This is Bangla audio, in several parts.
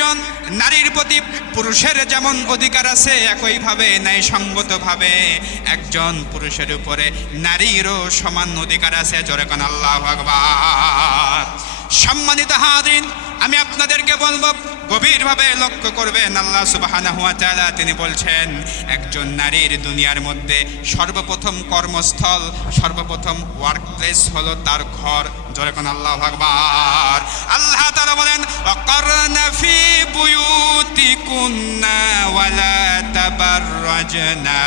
একজন নারীর প্রতি পুরুষের যেমন অধিকার আছে, একইভাবে ন্যায়সঙ্গতভাবে একজন পুরুষের উপরে নারীরও সমান অধিকার আছে। জোরে কোন আল্লাহু আকবার। সম্মানিত হাজিরিন, আমি আপনাদেরকে বলবো, গভীরভাবে লক্ষ্য করবেন। আল্লাহ সুবহানাহু ওয়া তাআলা তিনি বলছেন, একজন নারীর দুনিয়ার মধ্যে সর্বপ্রথম কর্মস্থল, সর্বপ্রথম ওয়ার্ক প্লেস হলো তার ঘর। জোরে কোন আল্লাহু আকবার। আল্লাহ তাআলা বলেন, ওয়াকারনা ফি বুয়ুতিকুন্না ওয়ালা তাবাররাজনা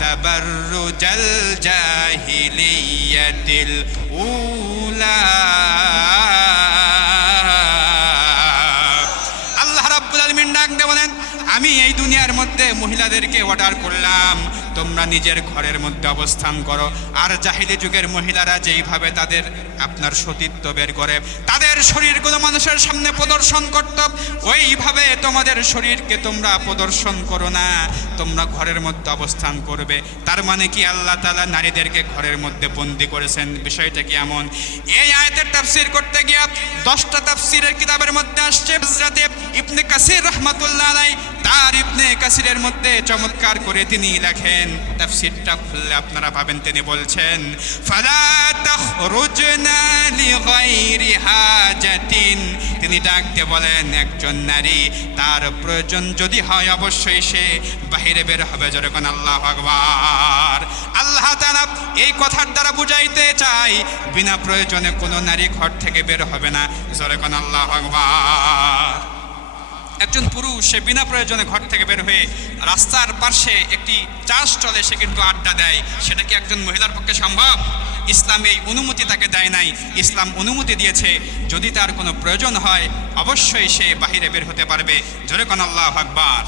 তাবাররুজাল জাহিলিয়াতিল উলা। বলেন, আমি এই দুনিয়ার মধ্যে মহিলাদেরকে অর্ডার করলাম, তোমরা নিজের ঘরের মধ্যে অবস্থান করো। আর জাহিলি যুগের মহিলারা যেইভাবে তাদের আপনার সতীত্ব বের করে, তাদের শরীরগুলো মানুষের সামনে প্রদর্শন করত, ওইভাবে তোমাদের শরীরকে তোমরা প্রদর্শন করো না, তোমরা ঘরের মধ্যে অবস্থান করবে। তার মানে কি আল্লাহ তাআলা নারীদেরকে ঘরের মধ্যে বন্দী করেছেন? বিষয়টা কি এমন? এই আয়াতের তাফসীর করতে গিয়ে 10টা তাফসীরের কিতাবের মধ্যে আসছে। হযরত ইবনে কাসির রাহমাতুল্লাহ আলাইহি তার ইবনে কাসিরের মধ্যে চমৎকার করে তিনি লেখেন, তাফসীরটা খুললে আপনারা পাবেন, তিনি বলছেন, ফালা তাখরুজনা লিগাইরি হাজাতিন। তিনি ডাক দিয়ে বলেন, একজন নারী তার প্রয়োজন যদি হয় অবশ্যই সে বাহিরে বের হবে। জোরে কোন আল্লাহু আকবার। আল্লাহ তাআলা এই কথার দ্বারা বুঝাইতে চাই, বিনা প্রয়োজনে কোনো নারী ঘর থেকে বের হবে না। জোরে কোন আল্লাহু আকবার। একজন পুরুষ সে বিনা প্রয়োজনে ঘর থেকে বের হয়ে রাস্তার পাশে একটি চা স্টলে সে কিন্তু আড্ডা দেয়, সেটা কি একজন মহিলার পক্ষে সম্ভব? ইসলাম এই অনুমতি তাকে দেয় নাই। ইসলাম অনুমতি দিয়েছে, যদি তার কোনো প্রয়োজন হয় অবশ্যই সে বাহিরে বের হতে পারবে। জোরে কোন আল্লাহু আকবার।